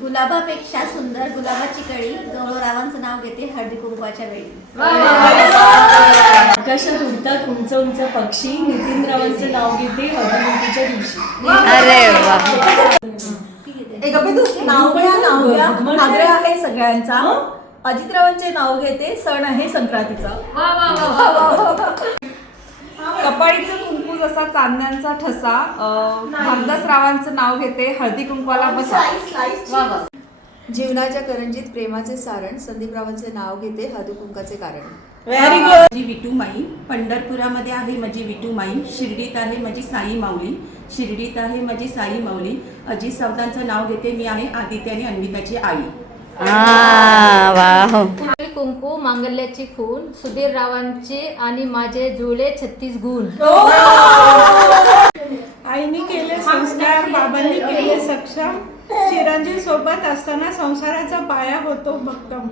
गुलाबापेक्षा सुंदर गुलाबाची कळी गौरवरावांचं नाव घेते हळदी कुंकवाच्या वेळी. आकाशात उडतात उंच उंच पक्षी नितीनरावांचं नाव घेते हळदीकुंकूच्या दिवशी. अरे वा. नाव घ्या आग्रह आहे सगळ्यांचा. अजितरावांचे नाव घेते, सण आहे संक्रांतीचा. कपाळीचं कुंकू जसा चांदण्यांचा ठसा, भारदासरावांचं नाव घेते हळदी कुंकवाला बसा. जीवनाच्या करंजीत प्रेमाचे सारण, संदीपरावांचे नाव घेते हळदी कुंकाचे कारण. Very good. माझी विठूमाई पंढरपुरामध्ये आहे माझी विठूमाई, शिर्डीत आहे माझी साई माऊली, शिर्डीत आहे माझी साई माऊली. अजित सावंतांचं नाव घेते, मी आहे आदित्य आणि अन्विताची आई. वाव. कुंकू मांगल्याची खून, सुधीर रावांचे आणि माझे जुळे 36 गुण. आईने केले संस्कार, बाबांनी केले सक्षम, चिरंजीव सोबत असताना संसाराचा पाया होतो भक्कम.